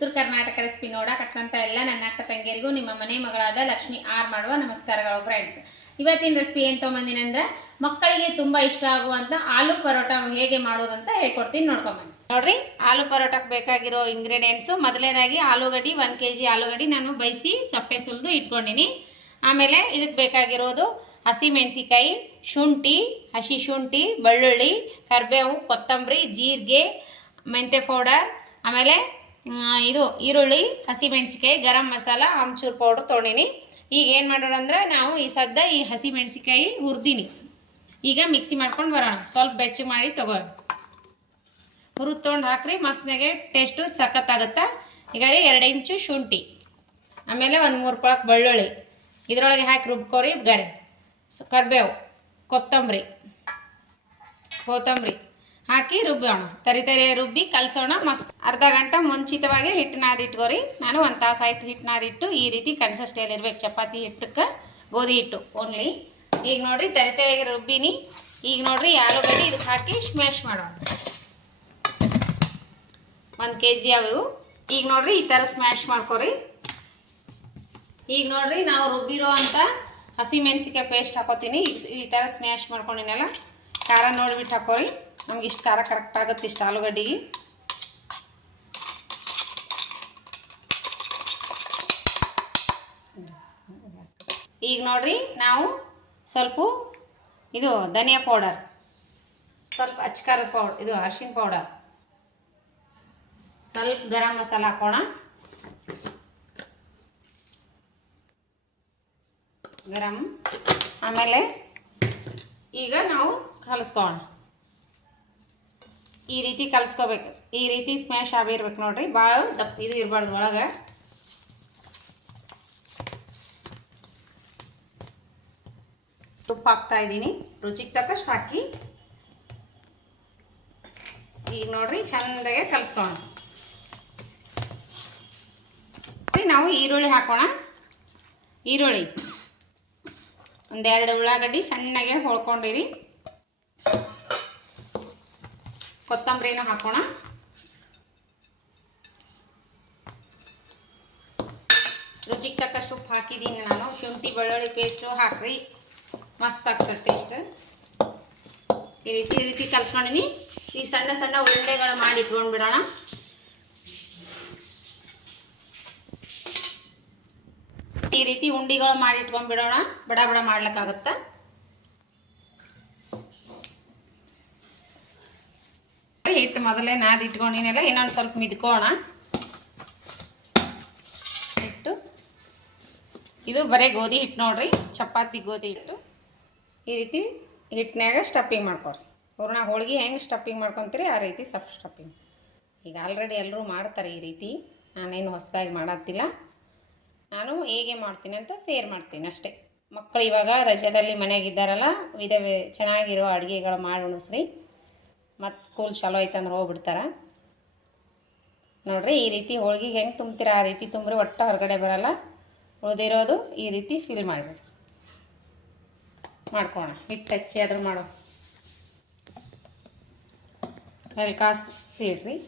ಉತ್ತರ ಕರ್ನಾಟಕ ರೆಸಿಪಿ ನೋಡಕತ್ತಂತ ಎಲ್ಲ ನನ್ನ ಅಕ್ಕ ತಂಗಿಯರಿಗೂ ನಿಮ್ಮ ಮನೆ ಮಗಳಾದ ಲಕ್ಷ್ಮಿ ಆರ್ ಮಾಡುವ ನಮಸ್ಕಾರಗಳು ಫ್ರೆಂಡ್ಸ್. ಇವತ್ತಿನ ರೆಸಿಪಿ ಏನು ತೊಗೊಂಬಂದಿನಂದ್ರೆ ಮಕ್ಕಳಿಗೆ ತುಂಬಾ ಇಷ್ಟ ಆಗುವಂತ ಆಲೂ ಪರೋಟ ಹೇಗೆ ಮಾಡೋದಂತ ಹೇಳ್ಕೊಡ್ತೀನಿ, ನೋಡ್ಕೊಂಬನ್ನಿ. ನೋಡ್ರಿ, ಆಲೂ ಪರೋಟಕ್ಕೆ ಬೇಕಾಗಿರೋ ಇಂಗ್ರೀಡಿಯೆಂಟ್ಸು ಮೊದಲನೇದಾಗಿ ಆಲೂಗಡ್ಡಿ 1 kg ಆಲೂಗಡ್ಡಿ ನಾನು ಬೈಸಿ ಸಪ್ಪೆ ಸುಲಿದು ಇಟ್ಕೊಂಡಿನಿ. ಆಮೇಲೆ ಇದಕ್ಕೆ ಬೇಕಾಗಿರೋದು ಹಸಿ ಮೆಣಸಿಕಾಯಿ, ಶುಂಠಿ, ಹಸಿ ಶುಂಠಿ, ಬೆಳ್ಳುಳ್ಳಿ, ಕರಿಬೇವು, ಕೊತ್ತಂಬರಿ, ಜೀರಿಗೆ, ಮೆಂತ್ಯ ಪೌಡರ್, ಆಮೇಲೆ ಇದು ಈರುಳ್ಳಿ, ಹಸಿ ಮೆಣಸಿಕಾಯಿ, ಗರಂ ಮಸಾಲ, ಆಮ್ಚೂರ್ ಪೌಡ್ರ್ ತೊಗೊಂಡಿನಿ. ಈಗ ಏನು ಮಾಡೋಣ ಅಂದ್ರೆ ನಾವು ಈ ಹಸಿ ಮೆಣಸಿಕಾಯಿ ಹುರಿದೀನಿ. ಈಗ ಮಿಕ್ಸಿ ಮಾಡ್ಕೊಂಡು ಬರೋಣ. ಸ್ವಲ್ಪ ಬೆಚ್ಚ ಮಾಡಿ ತಗೋಣ. ಹುರಿದು ತೊಗೊಂಡು ಹಾಕ್ರಿ, ಮಸ್ತ್ನಾಗೆ ಟೇಸ್ಟು ಸಖತ್ತಾಗುತ್ತಾ. ಈಗ 2 ಇಂಚು ಶುಂಠಿ, ಆಮೇಲೆ 1-3 ಪಳಕ್ ಬೆಳ್ಳುಳ್ಳಿ ಇದರೊಳಗೆ ಹಾಕಿ ರುಬ್ಕೋರಿ. ಕರಿಬೇವು, ಕೊತ್ತಂಬರಿ ಹಾಕಿ ರುಬ್ಬೋಣ. ತರಿ ರುಬ್ಬಿ ಕಲಸೋಣ. ಮಸ್ತ್ ಅರ್ಧ ಗಂಟೆ ಮುಂಚಿತವಾಗಿ ಹಿಟ್ಟು ನಾದಿಟ್ಕೋರಿ. ನಾನು 1 ತಾಸು ಆಯ್ತು ಹಿಟ್ಟು ನಾದಿಟ್ಟು. ಈ ರೀತಿ ಕನ್ಸಿಸ್ಟೆನ್ಸಿ ಇರ್ಬೇಕು, ಚಪಾತಿ ಹಿಟ್ಟಕ್ಕೆ ಗೋಧಿ ಹಿಟ್ಟು ಓನ್ಲಿ. ಈಗ ನೋಡ್ರಿ ತರಿ ರುಬ್ಬಿನಿ. ಈಗ ನೋಡ್ರಿ ಆಲೂಗಡ್ಡೆ ಇದಕ್ಕೆ ಹಾಕಿ ಸ್ಮ್ಯಾಶ್ ಮಾಡೋಣ. 1 kg ಅವು. ಈಗ ನೋಡ್ರಿ ಈ ಥರ ಸ್ಮ್ಯಾಶ್ ಮಾಡ್ಕೋರಿ. ಈಗ ನೋಡ್ರಿ ನಾವು ರುಬ್ಬಿರೋ ಅಂತ ಹಸಿ ಮೆಣಸಿಕಾಯಿ ಪೇಸ್ಟ್ ಹಾಕೋತೀನಿ. ಈ ಥರ ಸ್ಮ್ಯಾಶ್ ಮಾಡ್ಕೊಂಡಿನಲ್ಲ, ಖಾರ ನೋಡಿಬಿಟ್ಟು ಹಾಕೋರಿ. ನಮ್ಗೆ ಇಷ್ಟು ಖಾರ ಕರೆಕ್ಟ್ ಆಗುತ್ತೆ, ಇಷ್ಟು ಆಲೂಗಡ್ಡೆಗೆ. ಈಗ ನೋಡ್ರಿ ನಾವು ಸ್ವಲ್ಪ ಇದು ಧನಿಯಾ ಪೌಡರ್, ಸ್ವಲ್ಪ ಅಚ್ಕಾರದ ಪೌಡರ್, ಇದು ಅರಿಶಿನ ಪೌಡರ್, ಸ್ವಲ್ಪ ಗರಂ ಮಸಾಲ ಹಾಕೋಣ. ಗರಂ. ಆಮೇಲೆ ಈಗ ನಾವು ಕಲಿಸ್ಕೋಣ. ಈ ರೀತಿ ಕಲಿಸ್ಕೋಬೇಕು. ಈ ರೀತಿ ಸ್ಮ್ಯಾಶ್ ಆಗಿರ್ಬೇಕು ನೋಡ್ರಿ. ಭಾಳ ದಪ್ಪ ಇದು ಇರಬಾರ್ದು ಒಳಗೆ. ತುಪ್ಪ ಹಾಕ್ತಾ ಇದ್ದೀನಿ, ರುಚಿಗೆ ತಕ್ಕಷ್ಟು ಹಾಕಿ. ಈಗ ನೋಡ್ರಿ ಚಂದಾಗೆ ಕಲಿಸ್ಕೋಣ. ನಾವು ಈರುಳ್ಳಿ ಹಾಕೋಣ. ಈರುಳ್ಳಿ 1-2 ಉಳ್ಳಾಗಡ್ಡಿ ಸಣ್ಣಗೆ ಹೊಳ್ಕೊಂಡಿರಿ. ಕೊತ್ತಂಬರಿನೂ ಹಾಕೋಣ. ರುಚಿಗೆ ತಕ್ಕಷ್ಟು ಉಪ್ಪು ಹಾಕಿದ್ದೀನಿ ನಾನು. ಶುಂಠಿ ಬೆಳ್ಳುಳ್ಳಿ ಪೇಸ್ಟು ಹಾಕ್ರಿ, ಮಸ್ತ್ ಆಗ್ತದೆ ಟೇಸ್ಟ್. ಈ ರೀತಿ ಕಲ್ಸ್ಕೊಂಡಿನಿ. ಈ ಸಣ್ಣ ಉಂಡೆಗಳು ಮಾಡಿ ಇಟ್ಕೊಂಡು ಬಿಡೋಣ. ಈ ರೀತಿ ಉಂಡಿಗಳು ಮಾಡಿ ಇಟ್ಕೊಂಡ್ಬಿಡೋಣ. ಬಡ ಮಾಡ್ಲಿಕ್ಕಾಗತ್ತ. ಹಿಟ್ಟು ಮೊದಲೇ ನಾದಿ ಇಟ್ಕೊಂಡಿನೆಲ್ಲ, ಇನ್ನೊಂದು ಸ್ವಲ್ಪ ಮಿದ್ಕೋಣ ಹಿಟ್ಟು. ಇದು ಬರೀ ಗೋಧಿ ಹಿಟ್ಟು ನೋಡ್ರಿ, ಚಪಾತಿ ಗೋಧಿ ಹಿಟ್ಟು. ಈ ರೀತಿ ಹಿಟ್ಟಿನಾಗ ಸ್ಟಫಿಂಗ್ ಮಾಡ್ಕೊರಿ. ಹೂರ್ಣ ಹೋಳಿಗೆ ಹೆಂಗೆ ಸ್ಟಫಿಂಗ್ ಮಾಡ್ಕೊತೀರಿ ಆ ರೀತಿ ಸ್ಟಫಿಂಗ್. ಈಗ ಆಲ್ರೆಡಿ ಎಲ್ಲರೂ ಮಾಡ್ತಾರೆ ಈ ರೀತಿ. ನಾನೇನು ಹೊಸದಾಗಿ ಮಾಡತ್ತಿಲ್ಲ. ನಾನು ಹೇಗೆ ಮಾಡ್ತೀನಿ ಅಂತ ಶೇರ್ ಮಾಡ್ತೀನಿ ಅಷ್ಟೇ. ಮಕ್ಕಳು ಇವಾಗ ರಜದಲ್ಲಿ ಮನೆಯಾಗಿದ್ದಾರಲ್ಲ, ಚೆನ್ನಾಗಿರೋ ಅಡುಗೆಗಳು ಮಾಡಿ ಉಣಿಸ್ರಿ. ಮತ್ತು ಸ್ಕೂಲ್ ಚಾಲೋ ಐತಂದ್ರೆ ಹೋಗ್ಬಿಡ್ತಾರೆ ನೋಡ್ರಿ. ಈ ರೀತಿ ಹೋಳಿಗೆ ಹೆಂಗೆ ತುಂಬ್ತೀರ ಆ ರೀತಿ ತುಂಬ್ರಿ, ಒಟ್ಟು ಹೊರಗಡೆ ಬರಲ್ಲ. ಉಳಿದಿರೋದು ಈ ರೀತಿ ಫಿಲ್ ಮಾಡಿಬಿಡಿ. ಮಾಡ್ಕೋಣ. ಹಿಟ್ಟು ಹಚ್ಚಿ ಆದ್ರೂ ಮಾಡೋ ಮೇಲೆ ಕಾಸು ಇಡ್ರಿ.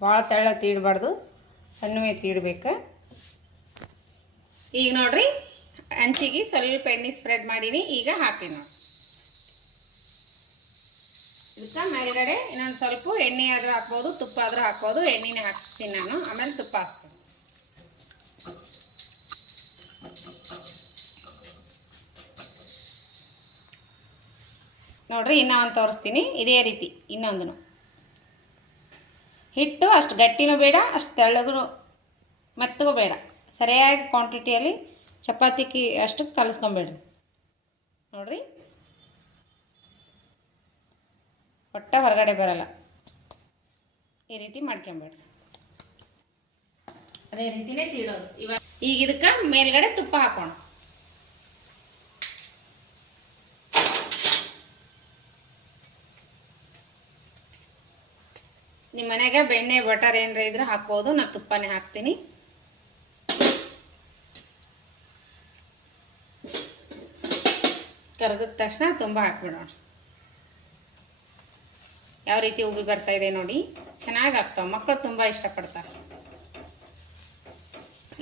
ಭಾಳ ತೆಳ್ಳ ತೀಡಬಾರ್ದು, ಸಣ್ಣವೇ ತೀಡಬೇಕು. ಈಗ ನೋಡ್ರಿ ಹಂಚಿಗೆ ಸ್ವಲ್ಪ ಎಣ್ಣೆ ಸ್ಪ್ರೆಡ್ ಮಾಡೀನಿ. ಈಗ ಹಾಕ್ತೀನಿ ನೋಡಿ. ಇದಕ್ಕೆ ಮೇಲ್ಗಡೆ ಇನ್ನೊಂದು ಸ್ವಲ್ಪ ಎಣ್ಣೆ ಆದರೂ ಹಾಕ್ಬೋದು, ತುಪ್ಪ ಆದರೂ ಹಾಕ್ಬೋದು. ಎಣ್ಣೆನೇ ಹಾಕಿಸ್ತೀನಿ ನಾನು, ಆಮೇಲೆ ತುಪ್ಪ ಹಾಕ್ತೀನಿ. ನೋಡ್ರಿ ಇನ್ನೂ ಒಂದು ತೋರಿಸ್ತೀನಿ ಇದೇ ರೀತಿ. ಇನ್ನೊಂದು ಹಿಟ್ಟು ಅಷ್ಟು ಗಟ್ಟಿನೂ ಬೇಡ, ಅಷ್ಟು ತೆಳ್ಳಗೂ ಮೆತ್ತಗೂ ಬೇಡ. ಸರಿಯಾಗಿ ಕ್ವಾಂಟಿಟಿಯಲ್ಲಿ ಚಪಾತಿಗೆ ಅಷ್ಟು ಕಲಿಸ್ಕೊಂಬೇಡ್ರಿ. ನೋಡ್ರಿ ಒಟ್ಟ ಹೊರಗಡೆ ಬರಲ್ಲ. ಈ ರೀತಿ ಮಾಡ್ಕೊಂಬೇಡ್ರಿ. ಅದೇ ರೀತಿನೇ ತೀಡೋದು. ಈಗ ಇದಕ್ಕೆ ಮೇಲ್ಗಡೆ ತುಪ್ಪ ಹಾಕೋಣ. ನಿಮ್ಮ ಮನೆಗೆ ಬೆಣ್ಣೆ ಬಟರ್ ಏನಾರ ಇದ್ರೆ ಹಾಕ್ಬೋದು, ನಾನು ತುಪ್ಪನೇ ಹಾಕ್ತೀನಿ. ಕರೆದ ತಕ್ಷಣ ತುಂಬ ಹಾಕ್ಬಿಡೋಣ. ಯಾವ ರೀತಿ ಉಬ್ಬಿ ಬರ್ತಾ ಇದೆ ನೋಡಿ, ಚೆನ್ನಾಗಿ ಆಗ್ತಾವೆ. ಮಕ್ಕಳು ತುಂಬ ಇಷ್ಟಪಡ್ತಾರೆ.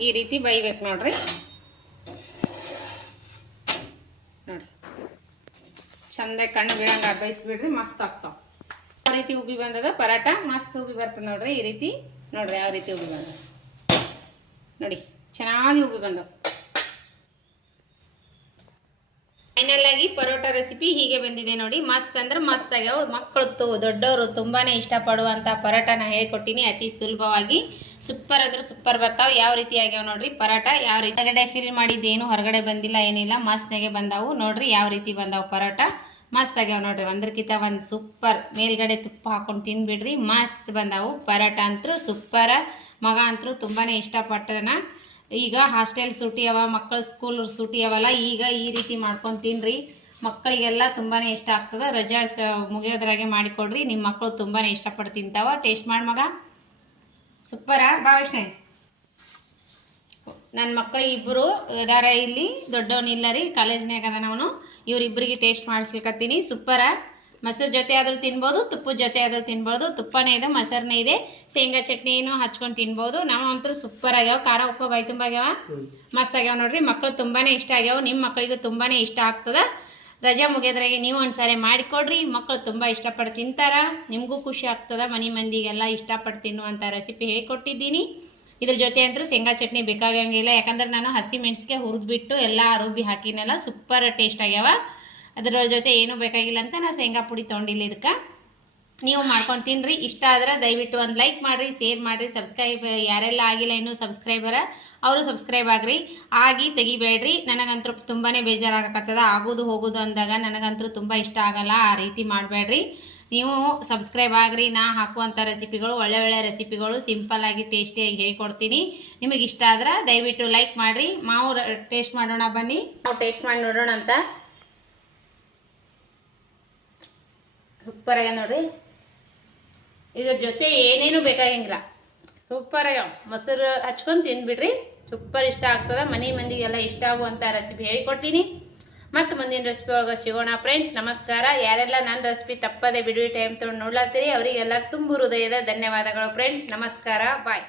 ಈ ರೀತಿ ಬೈಬೇಕು ನೋಡ್ರಿ. ನೋಡಿ ಚಂದ ಕಣ್ಣು ಬೀಳಂಗ ಬೈಸ್ಬಿಡ್ರಿ, ಮಸ್ತ್ ಆಗ್ತಾವ. ಯಾವ ರೀತಿ ಉಬ್ಬಿ ಬಂದದ ಪರಾಟ, ಮಸ್ತ್ ಉಬ್ಬಿ ಬರ್ತದೆ ನೋಡ್ರಿ. ಈ ರೀತಿ ನೋಡ್ರಿ ಯಾವ ರೀತಿ ಉಬ್ಬಿ ಬಂದದ ನೋಡಿ, ಚೆನ್ನಾಗಿ ಉಬ್ಬಿ ಬಂದವ. ಫೈನಲ್ ಆಗಿ ಪರೋಟ ರೆಸಿಪಿ ಹೀಗೆ ಬಂದಿದೆ ನೋಡಿ. ಮಸ್ತ್ ಅಂದ್ರೆ ಮಸ್ತ್ ಆಗ್ಯಾವ. ಮಕ್ಕಳು ದೊಡ್ಡವರು ತುಂಬಾನೇ ಇಷ್ಟಪಡುವಂಥ ಪರೋಟನ ಹೇಳ್ಕೊಟ್ಟಿನಿ ಅತಿ ಸುಲಭವಾಗಿ. ಸೂಪರ್ ಅಂದ್ರೆ ಸೂಪರ್ ಬರ್ತಾವ. ಯಾವ ರೀತಿ ಆಗ್ಯಾವ ನೋಡ್ರಿ ಪರೋಟ. ಯಾವ ರೀತಿ ಹೊರಗಡೆ ಫಿಲ್ ಮಾಡಿದ್ದೇನು ಹೊರಗಡೆ ಬಂದಿಲ್ಲ, ಏನಿಲ್ಲ, ಮಸ್ತ್ನಾಗೆ ಬಂದಾವು ನೋಡ್ರಿ. ಯಾವ ರೀತಿ ಬಂದಾವು ಪರೋಟ, ಮಸ್ತ್ ಆಗ್ಯಾವ ನೋಡ್ರಿ. ಒಂದಕ್ಕಿಂತ ಒಂದು ಸೂಪರ್. ಮೇಲ್ಗಡೆ ತುಪ್ಪ ಹಾಕೊಂಡು ತಿನ್ಬಿಡ್ರಿ, ಮಸ್ತ್ ಬಂದಾವು ಪರೋಟ. ಅಂತೂ ಸೂಪರ್. ಮಗ ಅಂತೂ ತುಂಬಾನೇ ಇಷ್ಟಪಟ್ಟನ. ಈಗ ಹಾಸ್ಟೆಲ್ ಸೂಟಿ ಅವ, ಮಕ್ಕಳು ಸ್ಕೂಲ್ ಸೂಟಿ ಅವಲ್ಲ, ಈಗ ಈ ರೀತಿ ಮಾಡ್ಕೊಂಡು ತಿನ್ರಿ. ಮಕ್ಕಳಿಗೆಲ್ಲ ತುಂಬಾ ಇಷ್ಟ ಆಗ್ತದೆ. ರಜಾ ಮುಗಿಯೋದ್ರಾಗೆ ಮಾಡಿಕೊಡ್ರಿ, ನಿಮ್ಮ ಮಕ್ಕಳು ತುಂಬಾ ಇಷ್ಟಪಟ್ಟು ತಿಂತಾವ. ಟೇಸ್ಟ್ ಮಾಡಿ ಮಗ, ಸೂಪರಾ ಭಾವಿಷ್ಣೆ. ನನ್ನ ಮಕ್ಕಳು ಇಬ್ಬರು ಇದಾರ ಇಲ್ಲಿ, ದೊಡ್ಡವನಿಲ್ಲ ರೀ, ಕಾಲೇಜ್ನಾಗ ಅದ. ನಾವು ಇವರಿಬ್ಬರಿಗೆ ಟೇಸ್ಟ್ ಮಾಡಿಸ್ಲಿಕ್ಕತ್ತೀನಿ. ಸೂಪರ. ಮೊಸರು ಜೊತೆ ಆದರೂ ತಿನ್ಬೋದು, ತುಪ್ಪದ ಜೊತೆ ಆದರೂ ತಿನ್ಬೋದು. ತುಪ್ಪನೇ ಇದೆ, ಮೊಸರನೇ ಇದೆ, ಶೇಂಗಾ ಚಟ್ನಿನೂ ಹಚ್ಕೊಂಡು ತಿನ್ಬೋದು. ನಾವು ಅಂತೂ ಸೂಪರ್ ಆಗ್ಯಾವ. ಖಾರ ಉಪ್ಪು ಬೈ ತುಂಬ ಆಗ್ಯಾವ, ಮಸ್ತ್ ಆಗ್ಯಾವ ನೋಡ್ರಿ. ಮಕ್ಕಳು ತುಂಬಾ ಇಷ್ಟ ಆಗ್ಯಾವ. ನಿಮ್ಮ ಮಕ್ಕಳಿಗೂ ತುಂಬಾ ಇಷ್ಟ ಆಗ್ತದೆ. ರಜೆ ಮುಗಿಯೋದ್ರಾಗೆ ನೀವು ಒಂದ್ಸಾರಿ ಮಾಡಿಕೊಡ್ರಿ, ಮಕ್ಕಳು ತುಂಬ ಇಷ್ಟಪಟ್ಟು ತಿಂತಾರ. ನಿಮಗೂ ಖುಷಿ ಆಗ್ತದೆ. ಮನೆ ಮಂದಿಗೆಲ್ಲ ಇಷ್ಟಪಟ್ಟು ತಿನ್ನುವಂಥ ರೆಸಿಪಿ ಹೇಳಿಕೊಟ್ಟಿದ್ದೀನಿ. ಇದ್ರ ಜೊತೆ ಅಂತೂ ಶೇಂಗಾ ಚಟ್ನಿ ಬೇಕಾಗಂಗಿಲ್ಲ, ಯಾಕಂದ್ರೆ ನಾನು ಹಸಿ ಮೆಣಸಿಗೆ ಹುರಿದ್ಬಿಟ್ಟು ಎಲ್ಲ ರುಬ್ಬಿ ಹಾಕಿನೆಲ್ಲ ಸೂಪರ್ ಟೇಸ್ಟ್ ಆಗ್ಯಾವ. ಅದರ ಜೊತೆ ಏನೂ ಬೇಕಾಗಿಲ್ಲ ಅಂತ ನಾನು ಶೇಂಗಾ ಪುಡಿ ತೊಗೊಂಡಿಲ್ಲ. ಇದಕ್ಕೆ ನೀವು ಮಾಡ್ಕೊಂಡು ತಿನ್ನಿರಿ. ಇಷ್ಟ ಆದ್ರೆ ದಯವಿಟ್ಟು ಒಂದು ಲೈಕ್ ಮಾಡಿರಿ, ಶೇರ್ ಮಾಡಿರಿ, ಸಬ್ಸ್ಕ್ರೈಬ್ ಯಾರೆಲ್ಲ ಆಗಿಲ್ಲ ಇನ್ನೂ ಸಬ್ಸ್ಕ್ರೈಬರ ಅವರು ಸಬ್ಸ್ಕ್ರೈಬ್ ಆಗ್ರಿ, ಆಗಿ ತೆಗಿಬೇಡ್ರಿ. ನನಗಂತೂ ತುಂಬಾ ಬೇಜಾರಾಗಕತ್ತದ. ಆಗೋದು ಹೋಗೋದು ಅಂದಾಗ ನನಗಂತೂ ತುಂಬ ಇಷ್ಟ ಆಗಲ್ಲ. ಆ ರೀತಿ ಮಾಡಬೇಡ್ರಿ. ನೀವು ಸಬ್ಸ್ಕ್ರೈಬ್ ಆಗ್ರಿ. ನಾ ಹಾಕುವಂಥ ರೆಸಿಪಿಗಳು ಒಳ್ಳೆ ಒಳ್ಳೆ ರೆಸಿಪಿಗಳು ಸಿಂಪಲ್ಲಾಗಿ ಟೇಸ್ಟಿಯಾಗಿ ಹೇಳಿಕೊಡ್ತೀನಿ. ನಿಮಗೆ ಇಷ್ಟ ಆದ್ರೆ ದಯವಿಟ್ಟು ಲೈಕ್ ಮಾಡಿರಿ. ನಾವು ಟೇಸ್ಟ್ ಮಾಡೋಣ, ಬನ್ನಿ ನಾವು ಟೇಸ್ಟ್ ಮಾಡಿ ನೋಡೋಣ ಅಂತ. ಸೂಪರ್ ಆಗ್ಯಾವ ನೋಡ್ರಿ. ಇದ್ರ ಜೊತೆ ಏನೇನು ಬೇಕಾಗಿಲ್ಲ, ಸೂಪರ್ ಆಗ್ಯಾವ. ಮೊಸರು ಹಚ್ಕೊಂಡು ತಿಂದ್ಬಿಡ್ರಿ, ಸೂಪರ್ ಇಷ್ಟ ಆಗ್ತದೆ. ಮನೆ ಮಂದಿಗೆಲ್ಲ ಇಷ್ಟ ಆಗುವಂಥ ರೆಸಿಪಿ ಹೇಳಿಕೊಡ್ತೀನಿ. ಮತ್ತು ಮುಂದಿನ ರೆಸಿಪಿ ಒಳಗೆ ಸಿಗೋಣ ಫ್ರೆಂಡ್ಸ್. ನಮಸ್ಕಾರ. ಯಾರೆಲ್ಲ ನನ್ನ ರೆಸಿಪಿ ತಪ್ಪದೆ ಬಿಡುವ ಟೈಮ್ ತೊಗೊಂಡು ನೋಡ್ಲಾಗ್ತೀರಿ ಅವರಿಗೆಲ್ಲ ತುಂಬ ಹೃದಯದ ಧನ್ಯವಾದಗಳು ಫ್ರೆಂಡ್ಸ್. ನಮಸ್ಕಾರ, ಬಾಯ್.